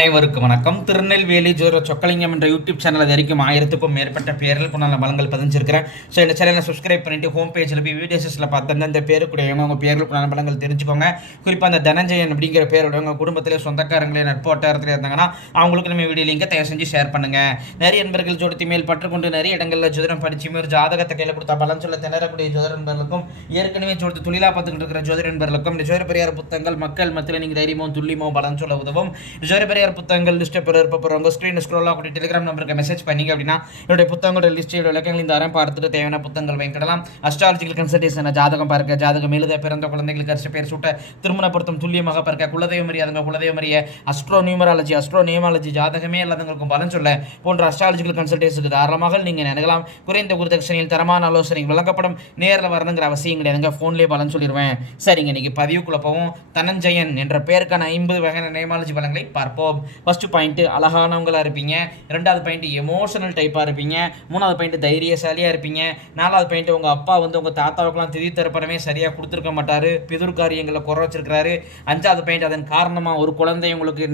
அனைவருக்கும் வணக்கம். திருநெல்வேலி ஜோர சொக்கலிங்கம் என்ற யூடியூப் சேனல் அது வரைக்கும் ஆயிரத்துக்கும் மேற்பட்ட பேரில் கொண்டாட பலங்கள் பதிஞ்சிருக்கிறேன். ஸோ இந்த சேனலை சப்ஸ்கிரைப் பண்ணிட்டு ஹோம் பேஜில் போய் வீடியோஸில் பார்த்து அந்தந்த பேருக்குடையவங்க அவங்க பேரில் கொண்டாட பலங்கள் தெரிஞ்சுக்கோங்க. குறிப்பாக அந்த தனஞ்சயன் அப்படிங்கிற பேருடையவங்க குடும்பத்திலே சொந்தக்காரங்களே நட்போட்டாரத்தில் இருந்தாங்கன்னா அவங்களுக்கு நம்ம வீடியோ லிங்கை தயவு செஞ்சு ஷேர் பண்ணுங்க. நிறைய நண்பர்கள் ஜோடத்தி மேல் பற்றுக்கொண்டு நிறைய இடங்களில் ஜோதிடம் படிச்சு ஒரு ஜாதகத்தை கையில் கொடுத்தா பலன் சொல்ல திணறக்கூடிய ஜோதிட நண்பர்களுக்கும் ஏற்கனவே ஜோதி தொழிலாக பார்த்துக்கிட்டு இருக்கிற ஜோதிட நண்பர்களுக்கும் இந்த ஜோதிட பெரியார் புத்தகங்கள் மக்கள் மத்தியில் நீங்கள் தைரியமோ துல்லியமோ பலன் சொல்ல உதவும். ஜோதிட பெரியார் புத்தகங்கள் லிஸ்ட்டை பெற இருப்ப போகிறவங்க ஸ்க்ரீன் ஸ்க்ரோலாக கூட்டி டெலிகிராம் நம்பருக்கு மெசேஜ் பண்ணிங்க அப்படின்னா என்னுடைய புத்தகங்களோட லிஸ்ட் விளக்கங்கள் இந்த வாரம் பார்த்துட்டு தேவையான புத்தகங்கள் வாங்கிக்கலாம் அஸ்ட்ராலஜிக்கல் கன்சல்டேஷன் ஜாதகம் பார்க்க ஜாதகம் எழுத பிறந்த குழந்தைகளுக்கு அரிசி பேர் சூட்ட திருமண பொருத்தம் துல்லியமாக பார்க்க குலதெய்வம் அறியாதவங்க குலதெய்வம் அறிய அஸ்ட்ரோ நியூமராலஜி அஸ்ட்ரோ நியூமாலஜி ஜாதகமே இல்லாதவங்களுக்கும் பலன் சொல்ல போன்ற அஸ்ட்ராலஜிக்கல் கன்சல்டேஷனுக்கு தாராளமாக நீங்கள் நினைக்கலாம் குறைந்த குருதட்சணையில் தரமான ஆலோசனை வழங்கப்படும். நேரில் வரணுங்கிற அவசியம் கிடையாதுங்க. ஃபோன்லேயே பலன் சொல்லிடுவேன் சரிங்க இன்னைக்கு பதிவுக்குள்ள போவோம். தனஞ்சயன் என்ற பேருக்கான ஐம்பது வகையான நியமாலஜி பலன்களை பார்ப்போம். ஃபஸ்ட்டு பாயிண்ட்டு அழகானவங்களா இருப்பீங்க. ரெண்டாவது பாயிண்ட் எமோஷனல் டைப்பாக இருப்பீங்க. மூணாவது பாயிண்ட் தைரியசாலியாக இருப்பீங்க. நாலாவது பாயிண்ட் உங்கள் அப்பா வந்து உங்கள் தாத்தாவுக்கெல்லாம் திதி தரப்படமே சரியாக கொடுத்துருக்க மாட்டார். பிதுர் காரியங்களை குறை வச்சிருக்கிறாரு. அஞ்சாவது பாயிண்ட் அதன் காரணமாக ஒரு குழந்தை உங்களுக்கு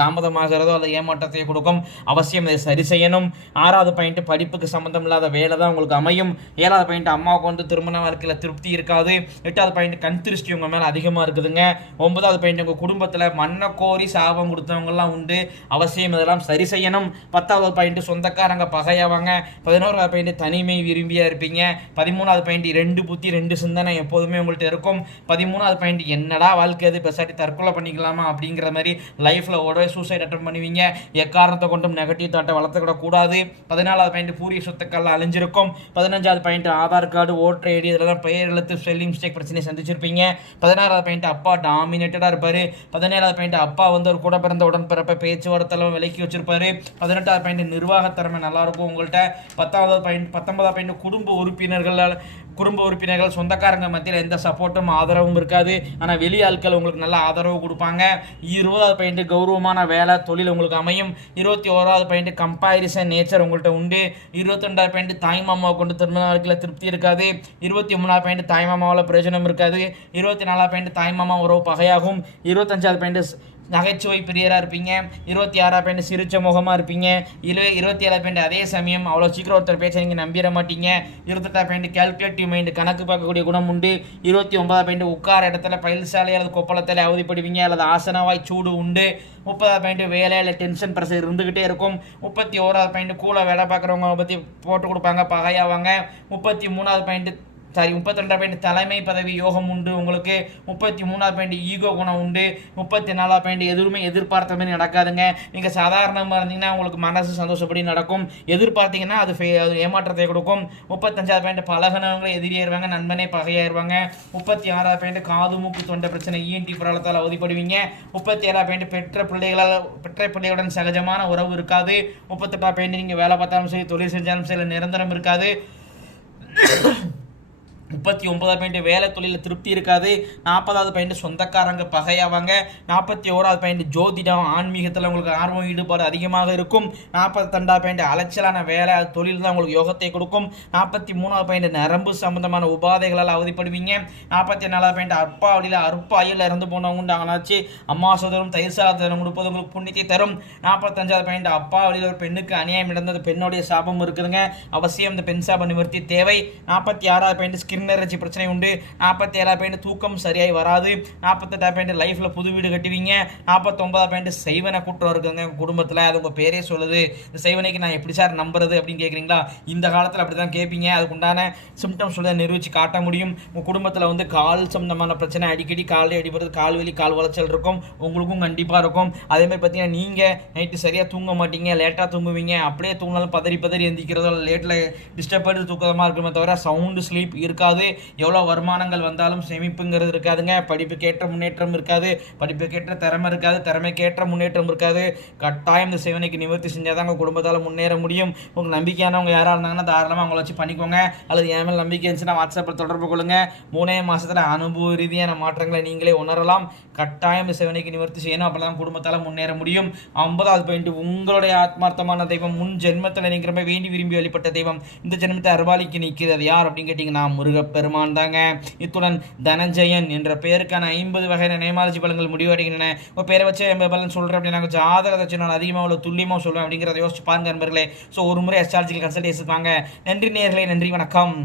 தாமதமாகிறதோ அல்லது ஏமாற்றத்தை கொடுக்கும். அவசியம் இதை சரி செய்யணும். ஆறாவது பாயிண்ட் படிப்புக்கு சம்மந்தம் இல்லாத வேலை தான் உங்களுக்கு அமையும். ஏழாவது பாயிண்ட் அம்மாவுக்கு வந்து திருமண வாழ்க்கையில் திருப்தி இருக்காது. எட்டாவது பாயிண்ட் கண் திருஷ்டி உங்கள் மேலே அதிகமாக இருக்குதுங்க. ஒன்பதாவது பாயிண்ட் உங்கள் குடும்பத்தில் மண்ணை கோரி சாபம் கொடுத்தவங்கலாம் உண்டு. அவசியம் இதெல்லாம் சரி செய்யணும். பத்தாவது பாயிண்ட் சொந்தக்காரங்க பகையாவாங்க. பதினோராவது பாயிண்ட் தனிமை விரும்பியா இருப்பீங்க. பதிமூணாவது பாயிண்ட் ரெண்டு புத்தி ரெண்டு சிந்தனை எப்போதுமே உங்கள்கிட்ட இருக்கும். பதிமூணாவது பாயிண்ட் என்னடா வாழ்க்கை அது? பெசாட்டி தற்கொலை பண்ணிக்கலாமா? அப்படிங்கிற மாதிரி லைஃப்பில் உடனே சூசைட் அட்டன் பண்ணுவீங்க. எக்காரணத்தை கொண்டும் நெகட்டிவ் தாட்டை வளர்த்துக்கிட கூடாது. பதினாலாவது பாயிண்ட் பூரிய சொத்துக்கள்லாம் அழிஞ்சிருக்கும். பதினஞ்சாவது point Aadhaar card voter ID இதெல்லாம் பெயர் எழுத்து ஸ்பெல்லிங் மிஸ்டேக் பிரச்சனை சந்திச்சிருப்பீங்க. பதினாறாவது பாயிண்ட் அப்பா டாமினேட்டடாக இருப்பார். பதினேழாவது பாயிண்ட் அப்பா வந்து ஒரு கூட பிறந்த உடன்பிறப்பை பேச்சுவார்த்தைலாம் விலக்கி வச்சிருப்பாரு. பதினெட்டாவது பாயிண்ட் நிர்வாக திறமை நல்லா இருக்கும் உங்கள்கிட்ட பத்தாவது பாயிண்ட் பத்தொன்பதாவது பாயிண்ட் குடும்ப உறுப்பினர்களால் குடும்ப உறுப்பினர்கள் சொந்தக்காரங்க மத்தியில் எந்த சப்போர்ட்டும் ஆதரவும் இருக்காது. ஆனால் வெளி ஆட்கள் உங்களுக்கு நல்ல ஆதரவு கொடுப்பாங்க. இருபதாவது பாயிண்ட் கௌரவமான வேலை தொழில் உங்களுக்கு அமையும். இருபத்தி ஓராவது பாயிண்ட் கம்பாரிசன் நேச்சர் உங்கள்கிட்ட உண்டு. இருபத்தி ரெண்டாவது பாயிண்ட் தாய் மாமாவை கொண்டு திருமண வாழ்க்கையில் திருப்தி இருக்காது. இருபத்தி மூணாவது பாயிண்ட் தாய் மாமாவில் பிரயோஜனம் இருக்காது. இருபத்தி நாலாவது பாயிண்ட் தாய் மாமா உறவு பகையாகும். இருபத்தஞ்சாவது பாயிண்ட் நகைச்சுவை பிரியராக இருப்பீங்க. இருபத்தி ஆறாம் பாயிண்ட் சிரிச்ச முகமாக இருப்பீங்க. இரு இருபத்தி ஏழாம் பாயிண்ட் அதே சமயம் அவ்வளோ சீக்கிரம் ஒருத்தர் பேச நீங்கள் நம்பிட மாட்டீங்க. இருபத்தெட்டாம் பாயிண்ட் கேல்குலேட்டிவ் மைண்டு கணக்கு பார்க்கக்கூடிய குணம் உண்டு. இருபத்தி ஒன்பதாம் பாயிண்ட் உட்கார இடத்துல பயில்சாலை அல்லது கொப்பளத்தில் அவதிப்படுவீங்க அல்லது ஆசனவாய் சூடு உண்டு. முப்பதாவது பாயிண்ட் வேலையில் டென்ஷன் ப்ரெஷர் இருந்துக்கிட்டே இருக்கும். முப்பத்தி ஓராவது பாயிண்ட் கூலாக வேலை பார்க்குறவங்க பற்றி போட்டு கொடுப்பாங்க பகையாவாங்க. முப்பத்தி மூணாவது பாயிண்ட் சாரி முப்பத்தி ரெண்டாம் பாயிண்ட் தலைமை பதவி யோகம் உண்டு. உங்களுக்கு முப்பத்தி மூணாவது பாயிண்ட் ஈகோ குணம் உண்டு. முப்பத்தி நாலாவது பாயிண்ட் எதுவுமே எதிர்பார்த்த மாதிரி நடக்காதுங்க. நீங்கள் சாதாரணமாக இருந்தீங்கன்னா உங்களுக்கு மனசு சந்தோஷப்படி நடக்கும். எதிர்பார்த்தீங்கன்னா அது ஃபே- அது ஏமாற்றத்தை கொடுக்கும். முப்பத்தஞ்சாவது பாயிண்ட் பழகினவங்க எதிரியாயிருவாங்க நண்பனே பகையாயிருவாங்க. முப்பத்தி ஆறாவது பாயிண்ட் காது மூக்கு தொண்டை பிரச்சனை இஎன்டி பிரபலத்தால் அவதிப்படுவீங்க. முப்பத்தி ஏழாவது பாயிண்ட் பெற்ற பிள்ளைகளால் பெற்ற பிள்ளைகளுடன் சகஜமான உறவு இருக்காது. முப்பத்தெட்டாவது பாயிண்ட் நீங்கள் வேலை பார்த்தாலும் சரி தொழில் செஞ்சாலும் சரி நிரந்தரம் இருக்காது. முப்பத்தி ஒன்பதாவது பாயிண்ட் வேலை தொழிலில் திருப்தி இருக்காது. நாற்பதாவது பாயிண்ட் சொந்தக்காரங்க பகையாவாங்க. நாற்பத்தி ஓராவது பாயிண்ட் ஜோதிடம் ஆன்மீகத்தில் உங்களுக்கு ஆர்வம் ஈடுபாடு அதிகமாக இருக்கும். நாற்பத்தி ரெண்டாவது பாயிண்ட் அலைச்சலான வேலை அது தொழில் தான் உங்களுக்கு யோகத்தை கொடுக்கும். நாற்பத்தி மூணாவது பாயிண்ட் நரம்பு சம்பந்தமான உபாதைகளால் அவதிப்படுவீங்க. நாற்பத்தி நாலாவது பாயிண்ட் அப்பா வழியில் அற்ப அயில் இறந்து போனவங்க உண்டாங்கனாச்சு அம்மா சோதரம் தயிர் சாதனம் கொடுப்பது உங்களுக்கு புண்ணியத்தை தரும். நாற்பத்தஞ்சாவது பாயிண்ட் அப்பா வழியில் ஒரு பெண்ணுக்கு அநியாயம் நடந்தது. பெண்ணுடைய சாபம் இருக்குதுங்க. அவசியம் இந்த பெண் சாப நிவர்த்தி தேவை. நாற்பத்தி ஆறாவது பாயிண்ட் ஸ்கின் எனர்ஜி பிரச்சனை உண்டு. நாற்பத்தி ஏழாவது பாயிண்ட் தூக்கம் சரியாய் வராது. நாற்பத்தெட்டாவது பாயிண்ட் லைஃப்பில் புது வீடு கட்டுவீங்க. நாற்பத்தொன்பதாவது பாயிண்ட் செய்வன குற்றம் இருக்குதுங்க உங்க குடும்பத்தில். அது உங்கள் பேரே சொல்லுது. இந்த செய்வனைக்கு நான் எப்படி சார் நம்புறது அப்படின்னு கேட்குறீங்களா இந்த காலத்தில் அப்படி தான் கேட்பீங்க அதுக்கு உண்டான சிம்டம்ஸ் சொல்ல நிரூபித்து காட்ட முடியும். உங்கள் குடும்பத்தில் வந்து கால் சம்பந்தமான பிரச்சனை அடிக்கடி கால் அடிபடுறது கால் வலி கால் வளைச்சல் இருக்கும். உங்களுக்கும் கண்டிப்பாக இருக்கும். அதே மாதிரி பார்த்தீங்கன்னா நீங்கள் நைட்டு சரியாக தூங்க மாட்டீங்க. லேட்டாக தூங்குவீங்க. அப்படியே தூங்கினாலும் பதறி பதறி எந்திக்கிறதோ லேட்டில் டிஸ்டர்ப் பண்ணி தூக்கமாக இருக்குமே தவிர சவுண்டு ஸ்லீப் இருக்காது. எவ்வளோ வருமானங்கள் வந்தாலும் சேமிப்புங்கிறது இருக்காதுங்க. படிப்புக்கேற்ற முன்னேற்றம் இருக்காது. படிப்புக்கேற்ற திறமை இருக்காது. திறமைக்கேற்ற முன்னேற்றம் இருக்காது. கட்டாயம் இந்த சேவனைக்கு நிவர்த்தி செஞ்சால் தான் உங்கள் குடும்பத்தால் முன்னேற முடியும். உங்கள் நம்பிக்கையானவங்க யாராக இருந்தாங்கன்னா தாராளமாக அவங்கள வச்சு பண்ணிக்கோங்க. அல்லது என் மேல் நம்பிக்கை இருந்துச்சுன்னா வாட்ஸ்அப்பில் தொடர்பு கொள்ளுங்க. மூணே மாதத்தில் அனுபவ ரீதியான மாற்றங்களை நீங்களே உணரலாம். கட்டாயம் இந்த சேவனைக்கு நிவர்த்தி செய்யணும். அப்போ தான் குடும்பத்தால் முன்னேற முடியும். ஐம்பதாவது பாயிண்ட் உங்களுடைய ஆத்மார்த்தமான தெய்வம். முன் ஜென்மத்தில் நீங்கிற வேண்டி விரும்பி வழிபட்ட தெய்வம். இந்த ஜென்மத்தை அருவாளிக்கு நிற்கிறது. யார் அப்படின்னு கேட்டிங்கன்னா முருகன். முருகப்பெருமான் தாங்க. இத்துடன் தனஞ்சயன் என்ற பெயருக்கான ஐம்பது வகையான நேமாலஜி பலன்கள் முடிவடைகின்றன. இப்போ பேரை வச்சு எண்பது பலன் சொல்கிறேன் அப்படின்னா கொஞ்சம் ஜாதகத்தை வச்சு நான் அதிகமாக அவ்வளோ துல்லியமாக சொல்லுவேன் அப்படிங்கிறத யோசிச்சு பாருங்க நண்பர்களே. ஸோ ஒரு முறை அஸ்ட்ராலஜிக்கல் கன்சல்டேஷன் வாங்க. நன்றி நேர்களே நன்றி வணக்கம்.